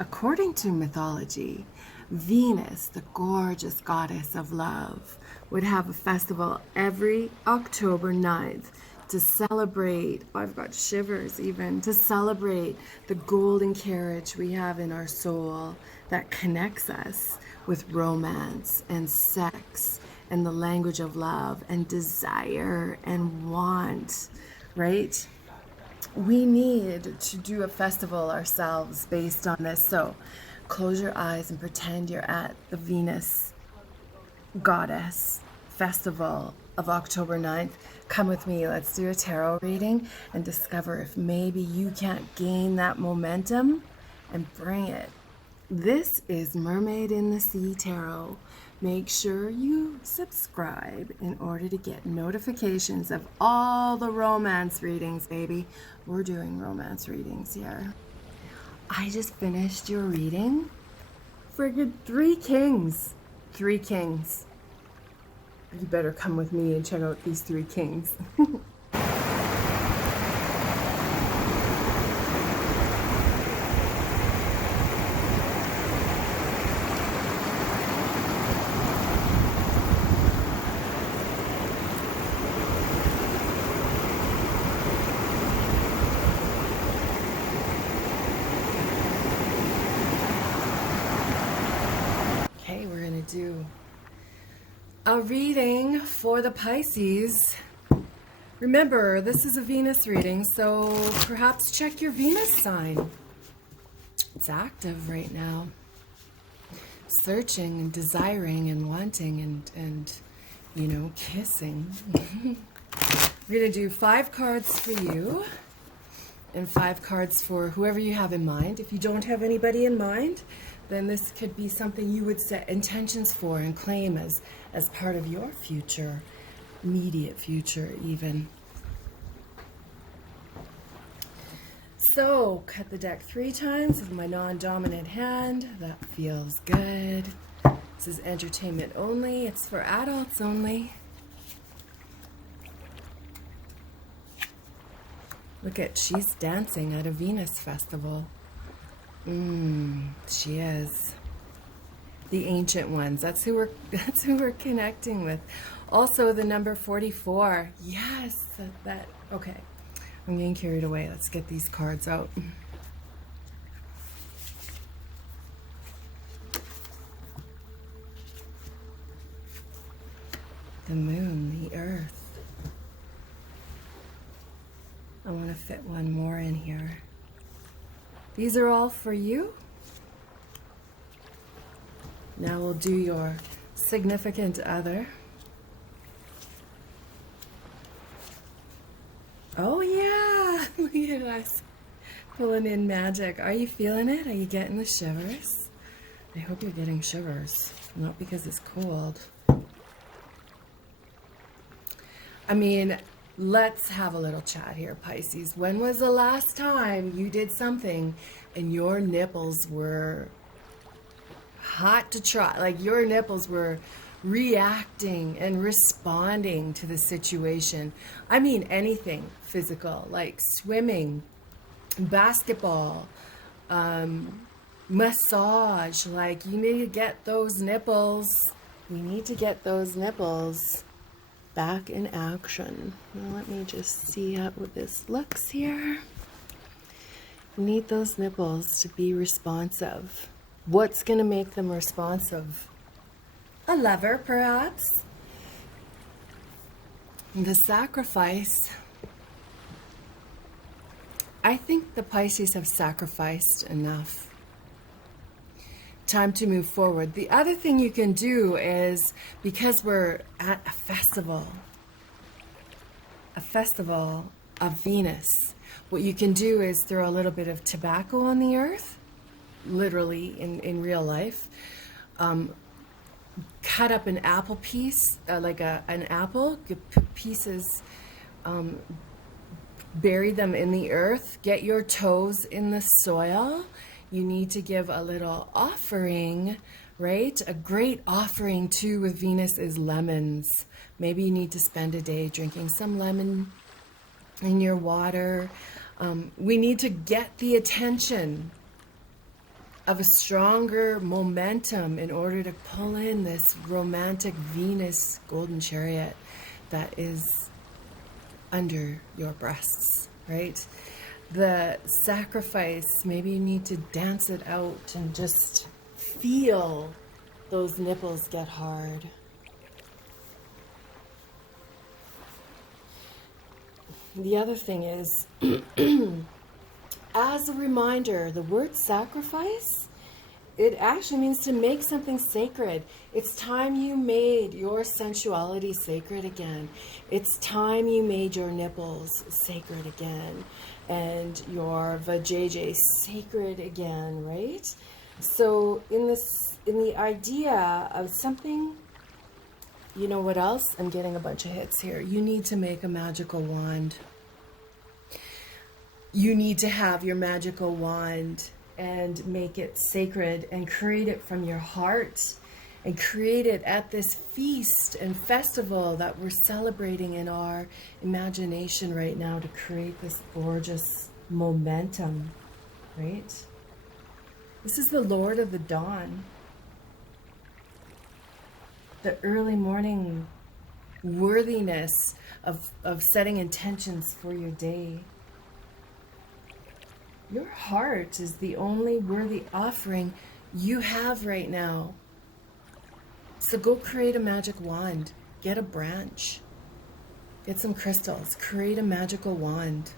According to mythology, Venus, the gorgeous goddess of love, would have a festival every October 9th to celebrate, oh, I've got shivers even, to celebrate the golden carriage we have in our soul that connects us with romance and sex and the language of love and desire and want, right? We need to do a festival ourselves based on this. So close your eyes and pretend you're at the Venus Goddess Festival of October 9th. Come with me. Let's do a tarot reading and discover if maybe you can't gain that momentum and bring it. This is Mermaid in the Sea Tarot. Make sure you subscribe in order to get notifications of all the romance readings, baby. We're doing romance readings here. I just finished your reading. Friggin' 3 kings. 3 kings. You better come with me and check out these 3 kings. Okay, we're gonna do a reading for the Pisces. Remember, this is a Venus reading, so perhaps check your Venus sign. It's active right now. Searching and desiring and wanting and you know, kissing. We're gonna do 5 cards for you and 5 cards for whoever you have in mind. If you don't have anybody in mind, then this could be something you would set intentions for and claim as part of your future, immediate future even. So, cut the deck 3 times with my non-dominant hand. That feels good. This is entertainment only. It's for adults only. Look at, she's dancing at a Venus festival. She is. The ancient ones. That's who we're connecting with. Also the number 44. Yes, okay. I'm getting carried away. Let's get these cards out. The moon, the earth. I want to fit one more in here. These are all for you. Now we'll do your significant other. Oh yeah, look at us pulling in magic. Are you feeling it? Are you getting the shivers? I hope you're getting shivers, not because it's cold. I mean, let's have a little chat here, Pisces. When was the last time you did something and your nipples were hot to try? Like your nipples were reacting and responding to the situation. I mean anything physical, like swimming, basketball, massage. Like you need to get those nipples. We need to get those nipples back in action. Now let me just see how this looks here. We need those nipples to be responsive. What's going to make them responsive? A lover, perhaps? The sacrifice. I think the Pisces have sacrificed enough. Time to move forward. The other thing you can do is, because we're at a festival of Venus, what you can do is throw a little bit of tobacco on the earth, literally in real life. Cut up an apple piece, like an apple, pieces, bury them in the earth, get your toes in the soil. You need to give a little offering, right? A great offering too with Venus is lemons. Maybe you need to spend a day drinking some lemon in your water. We need to get the attention of a stronger momentum in order to pull in this romantic Venus golden chariot that is under your breasts, right? The sacrifice, maybe you need to dance it out and just feel those nipples get hard. The other thing is, as a reminder, the word sacrifice, it actually means to make something sacred. It's time you made your sensuality sacred again. It's time you made your nipples sacred again and your vajayjay sacred again, right? So in the idea of something, you know what else? I'm getting a bunch of hits here. You need to make a magical wand. You need to have your magical wand and make it sacred and create it from your heart and create it at this feast and festival that we're celebrating in our imagination right now to create this gorgeous momentum, right? This is the Lord of the Dawn. The early morning worthiness of setting intentions for your day. Your heart is the only worthy offering you have right now. So go create a magic wand. Get a branch. Get some crystals. Create a magical wand.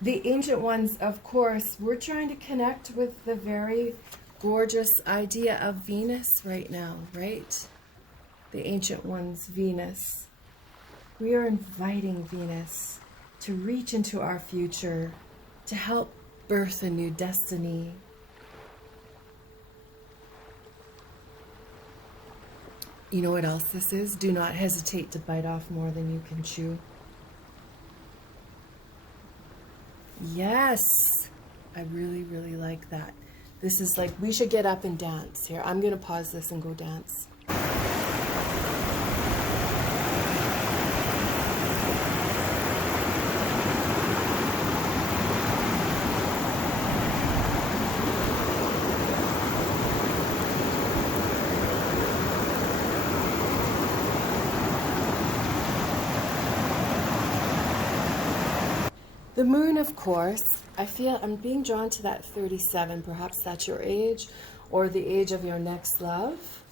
The ancient ones, of course, we're trying to connect with the very gorgeous idea of Venus right now, right? The ancient ones, Venus. We are inviting Venus to reach into our future, to help birth a new destiny. You know what else this is? Do not hesitate to bite off more than you can chew. Yes, I really, really like that. This is like, we should get up and dance here. I'm going to pause this and go dance. The moon, of course, I feel I'm being drawn to that 37. Perhaps that's your age or the age of your next love.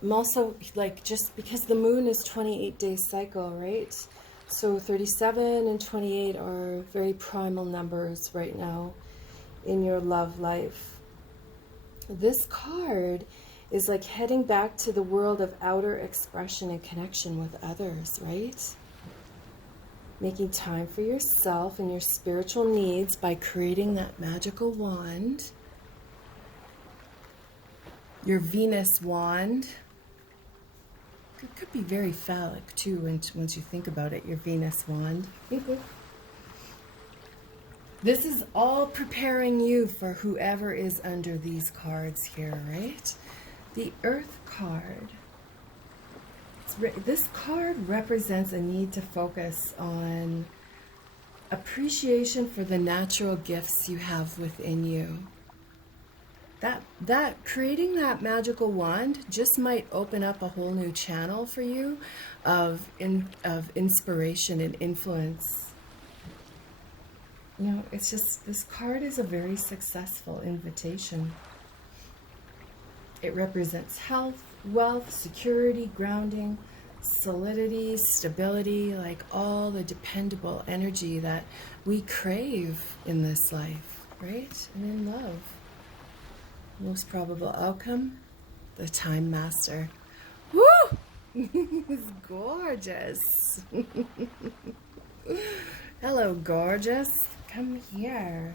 I'm also like, just because the moon is 28-day cycle, right? So 37 and 28 are very primal numbers right now in your love life. This card is like heading back to the world of outer expression and connection with others, right? Making time for yourself and your spiritual needs by creating that magical wand. Your Venus wand. It could be very phallic too once you think about it, your Venus wand. This is all preparing you for whoever is under these cards here, right? The Earth card. This card represents a need to focus on appreciation for the natural gifts you have within you. That creating that magical wand just might open up a whole new channel for you of inspiration and influence. You know, it's just, this card is a very successful invitation. It represents health, wealth, security, grounding, solidity, stability, like all the dependable energy that we crave in this life, right? And in love. Most probable outcome, the Time Master. Woo! It's gorgeous. Hello, gorgeous. Come here.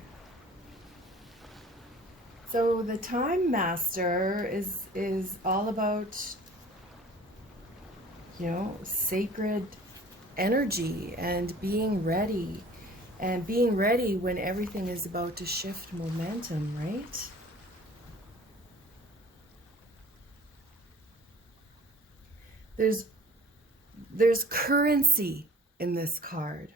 So the Time Master is all about, you know, sacred energy and being ready. And being ready when everything is about to shift momentum, right? There's currency in this card.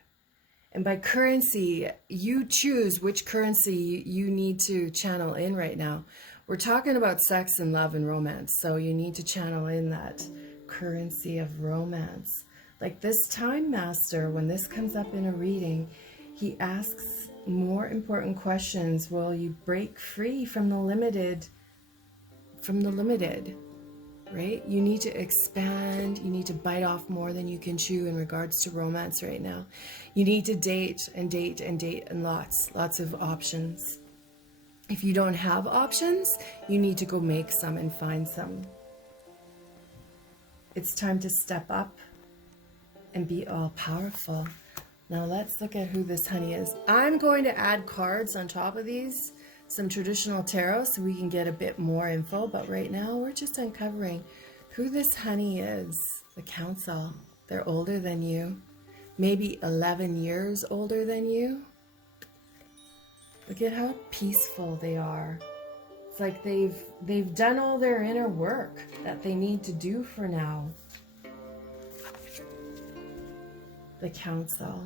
And by currency, you choose which currency you need to channel in right now. We're talking about sex and love and romance, so you need to channel in that currency of romance. Like this time master, when this comes up in a reading, he asks more important questions. Will you break free from the limited? Right? You need to expand. You need to bite off more than you can chew in regards to romance right now. You need to date and date and date and lots of options. If you don't have options, you need to go make some and find some. It's time to step up and be all powerful. Now let's look at who this honey is. I'm going to add cards on top of these, some traditional tarot, so we can get a bit more info, but right now we're just uncovering who this honey is. The council. They're older than you, maybe 11 years older than you. Look at how peaceful they are. It's like they've done all their inner work that they need to do for now. The council.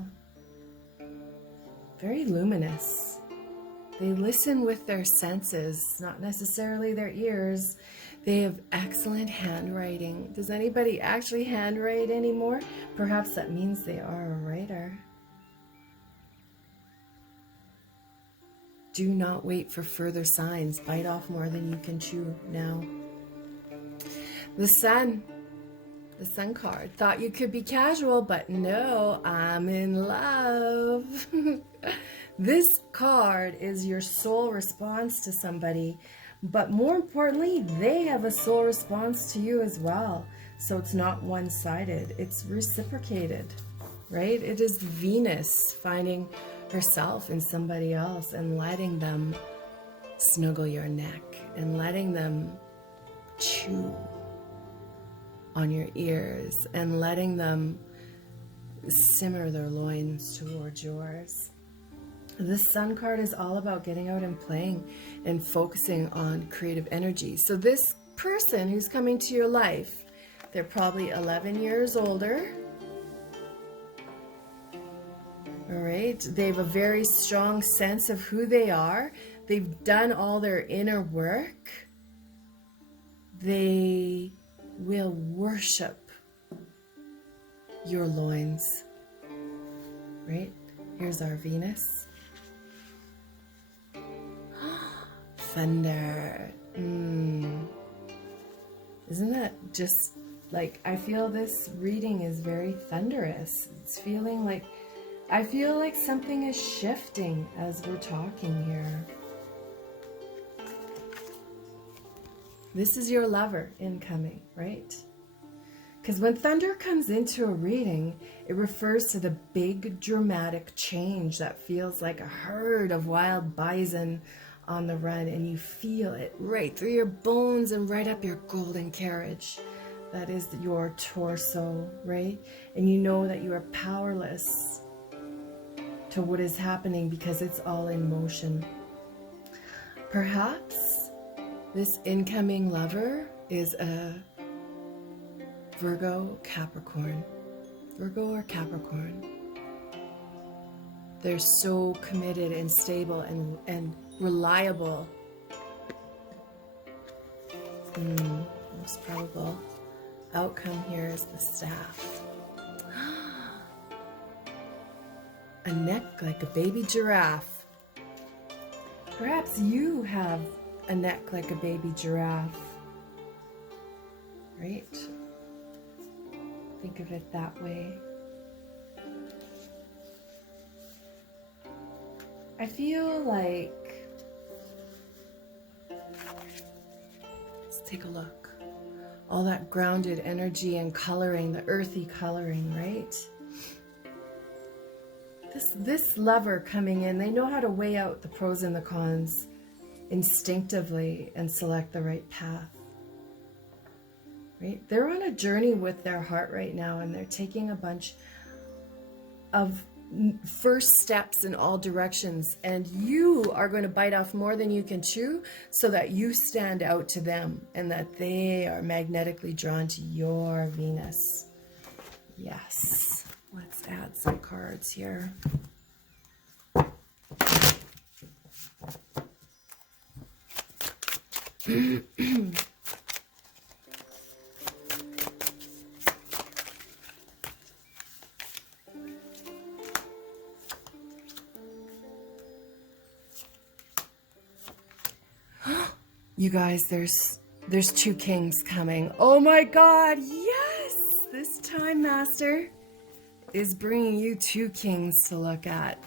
Very luminous. They listen with their senses, not necessarily their ears. They have excellent handwriting. Does anybody actually handwrite anymore? Perhaps that means they are a writer. Do not wait for further signs. Bite off more than you can chew now. The sun. The sun card. Thought you could be casual, but no, I'm in love. This card is your soul response to somebody, but more importantly, they have a soul response to you as well. So it's not one-sided, it's reciprocated, right? It is Venus finding herself in somebody else and letting them snuggle your neck and letting them chew on your ears and letting them simmer their loins towards yours. This sun card is all about getting out and playing and focusing on creative energy. So this person who's coming to your life, they're probably 11 years older. All right. They have a very strong sense of who they are. They've done all their inner work. They will worship your loins. Right? Here's our Venus. Thunder. Isn't that just like, I feel this reading is very thunderous. It's feeling like, I feel like something is shifting as we're talking here. This is your lover incoming, right? Because when thunder comes into a reading, it refers to the big dramatic change that feels like a herd of wild bison on the run, and you feel it right through your bones and right up your golden carriage. That is your torso, right? And you know that you are powerless to what is happening because it's all in motion. Perhaps this incoming lover is a Virgo, Capricorn. Virgo or Capricorn. They're so committed and stable and reliable. Most probable outcome here is the staff. A neck like a baby giraffe. Perhaps you have a neck like a baby giraffe. Right? Think of it that way. I feel like, let's take a look. All that grounded energy and coloring, the earthy coloring, right? This lover coming in, they know how to weigh out the pros and the cons instinctively and select the right path. Right? They're on a journey with their heart right now, and they're taking a bunch of first steps in all directions, and you are going to bite off more than you can chew so that you stand out to them and that they are magnetically drawn to your Venus. Yes. Let's add some cards here. You guys, there's two kings coming. Oh my God, yes! This time master is bringing you two kings to look at.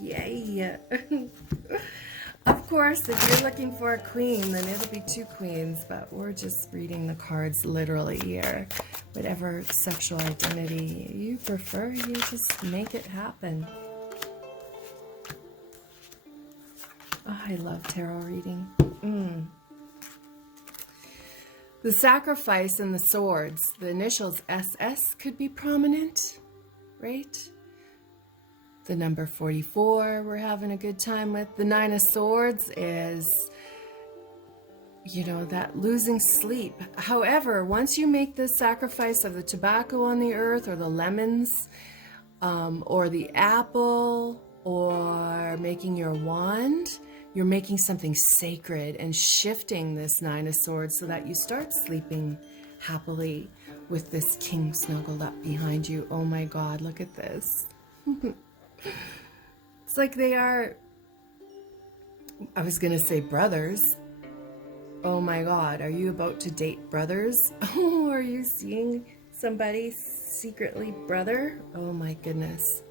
Yay! Of course, if you're looking for a queen, then it'll be two queens, but we're just reading the cards literally here. Whatever sexual identity you prefer, you just make it happen. Oh, I love tarot reading. The sacrifice and the swords, the initials SS could be prominent, right? The number 44 we're having a good time with. The 9 of Swords is, you know, that losing sleep. However, once you make the sacrifice of the tobacco on the earth, or the lemons, or the apple, or making your wand, you're making something sacred and shifting this 9 of Swords so that you start sleeping happily with this king snuggled up behind you. Oh my God, look at this. It's like they are, I was gonna say brothers. Oh my God, are you about to date brothers? Oh, are you seeing somebody secretly brother? Oh my goodness.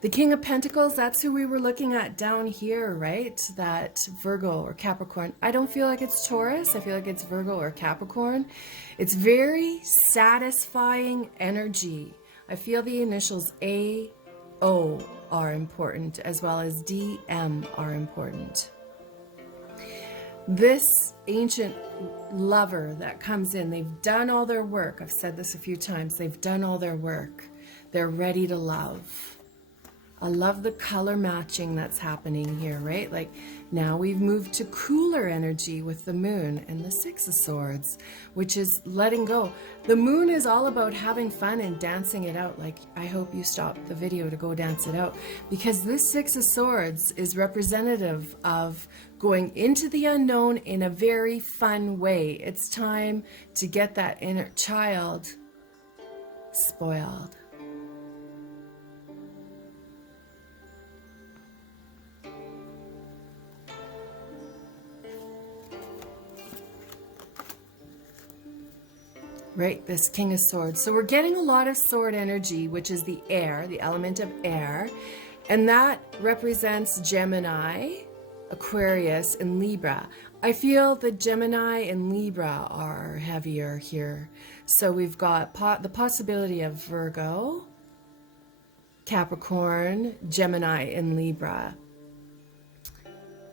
The King of Pentacles, that's who we were looking at down here, right? That Virgo or Capricorn. I don't feel like it's Taurus. I feel like it's Virgo or Capricorn. It's very satisfying energy. I feel the initials AO are important, as well as DM are important. This ancient lover that comes in, they've done all their work. I've said this a few times. They've done all their work. They're ready to love. I love the color matching that's happening here, right? Like now we've moved to cooler energy with the moon and the 6 of Swords, which is letting go. The moon is all about having fun and dancing it out. Like, I hope you stop the video to go dance it out, because this 6 of Swords is representative of going into the unknown in a very fun way. It's time to get that inner child spoiled. Right, this King of Swords. So we're getting a lot of sword energy, which is the air, the element of air. And that represents Gemini, Aquarius, and Libra. I feel that Gemini and Libra are heavier here. So we've got the possibility of Virgo, Capricorn, Gemini, and Libra.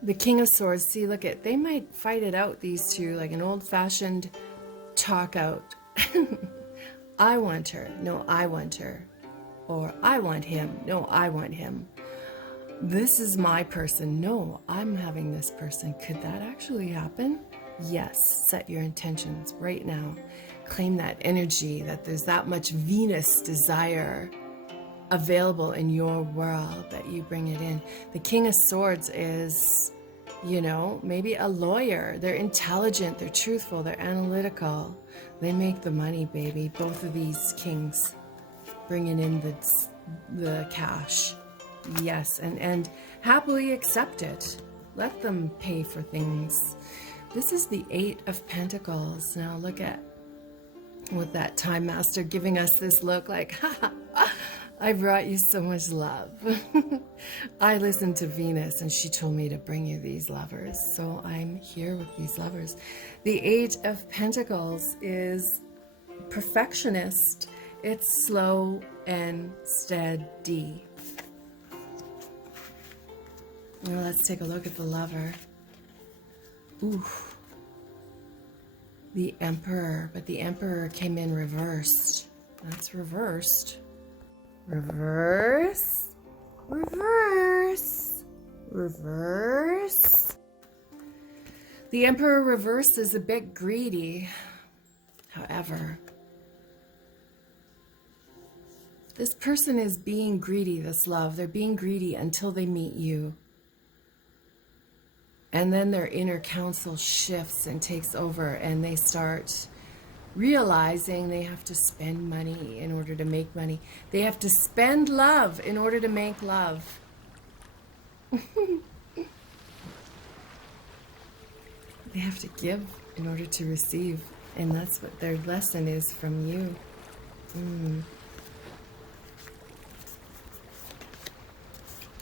The King of Swords, see, look at, they might fight it out, these two, like an old-fashioned talk out. I want her. No, I want her. Or I want him. No, I want him. This is my person. No, I'm having this person. Could that actually happen? Yes. Set your intentions right now. Claim that energy, that there's that much Venus desire available in your world, that you bring it in. The King of Swords is, you know, maybe a lawyer. They're intelligent, they're truthful, they're analytical. They make the money, baby. Both of these kings bringing in the cash. Yes, and happily accept it. Let them pay for things. This is the 8 of Pentacles. Now look at with that Time Master giving us this look like, ha, I brought you so much love. I listened to Venus and she told me to bring you these lovers. So I'm here with these lovers. The 8 of Pentacles is perfectionist. It's slow and steady. Now let's take a look at the lover. Ooh. The Emperor, but the Emperor came in reversed. That's reversed. Reverse, reverse, reverse. The Emperor reversed is a bit greedy. However, this person is being greedy, this love. They're being greedy until they meet you. And then their inner counsel shifts and takes over, and they start realizing they have to spend money in order to make money. They have to spend love in order to make love. They have to give in order to receive. And that's what their lesson is from you.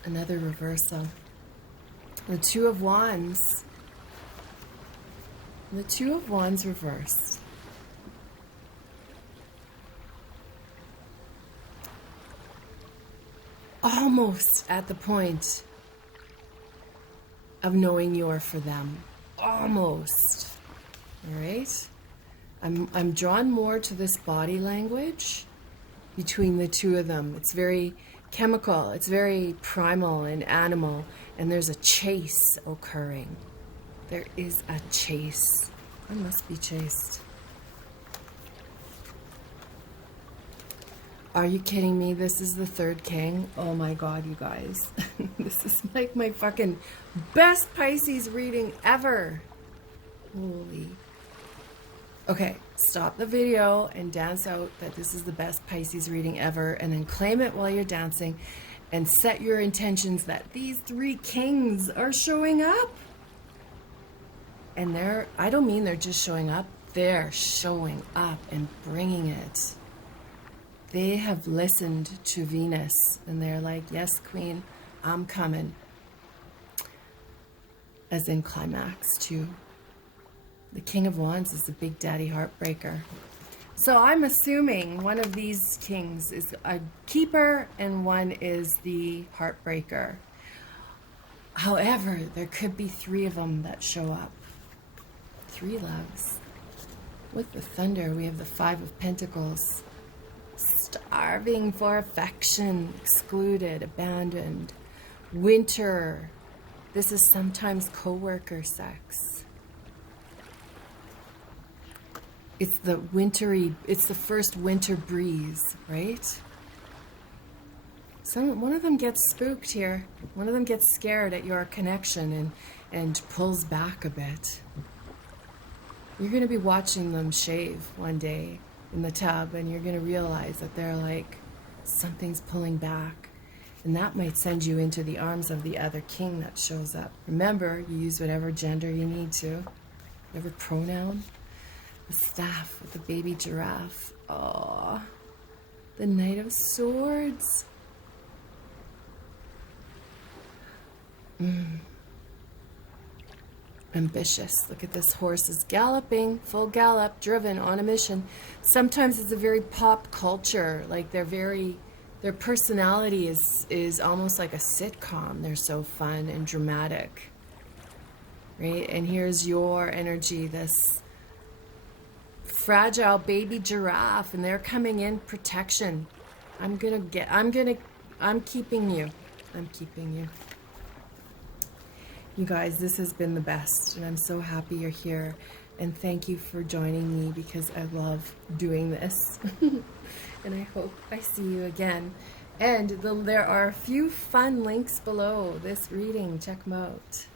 Another reversal. The Two of Wands. The Two of Wands reversed. Almost at the point of knowing you're for them. Almost. All right? I'm drawn more to this body language between the two of them. It's very chemical. It's very primal and animal. And there's a chase occurring. There is a chase. I must be chased. Are you kidding me? This is the third king. Oh my God, you guys. This is like my fucking best Pisces reading ever. Holy. Okay, stop the video and dance out that this is the best Pisces reading ever, and then claim it while you're dancing and set your intentions that these three kings are showing up. And I don't mean they're just showing up, they're showing up and bringing it. They have listened to Venus and they're like, yes, Queen, I'm coming. As in climax too. The King of Wands is the big daddy heartbreaker. So I'm assuming one of these kings is a keeper and one is the heartbreaker. However, there could be three of them that show up. Three loves. With the thunder, we have the Five of Pentacles. Starving for affection, excluded, abandoned. Winter. This is sometimes co-worker sex. It's the wintry, it's the first winter breeze, right? One of them gets spooked here. One of them gets scared at your connection and pulls back a bit. You're going to be watching them shave one day in the tub, and you're going to realize that they're like, something's pulling back. And that might send you into the arms of the other king that shows up. Remember, you use whatever gender you need to, whatever pronoun. The staff with the baby giraffe. Oh, the Knight of Swords. Ambitious. Look at this horse is galloping, full gallop, driven on a mission. Sometimes it's a very pop culture. Like their personality is almost like a sitcom. They're so fun and dramatic. Right? And here's your energy, this fragile baby giraffe, and they're coming in protection. I'm keeping you. I'm keeping you. You guys, this has been the best, and I'm so happy you're here. And thank you for joining me, because I love doing this. And I hope I see you again. And there are a few fun links below this reading. Check them out.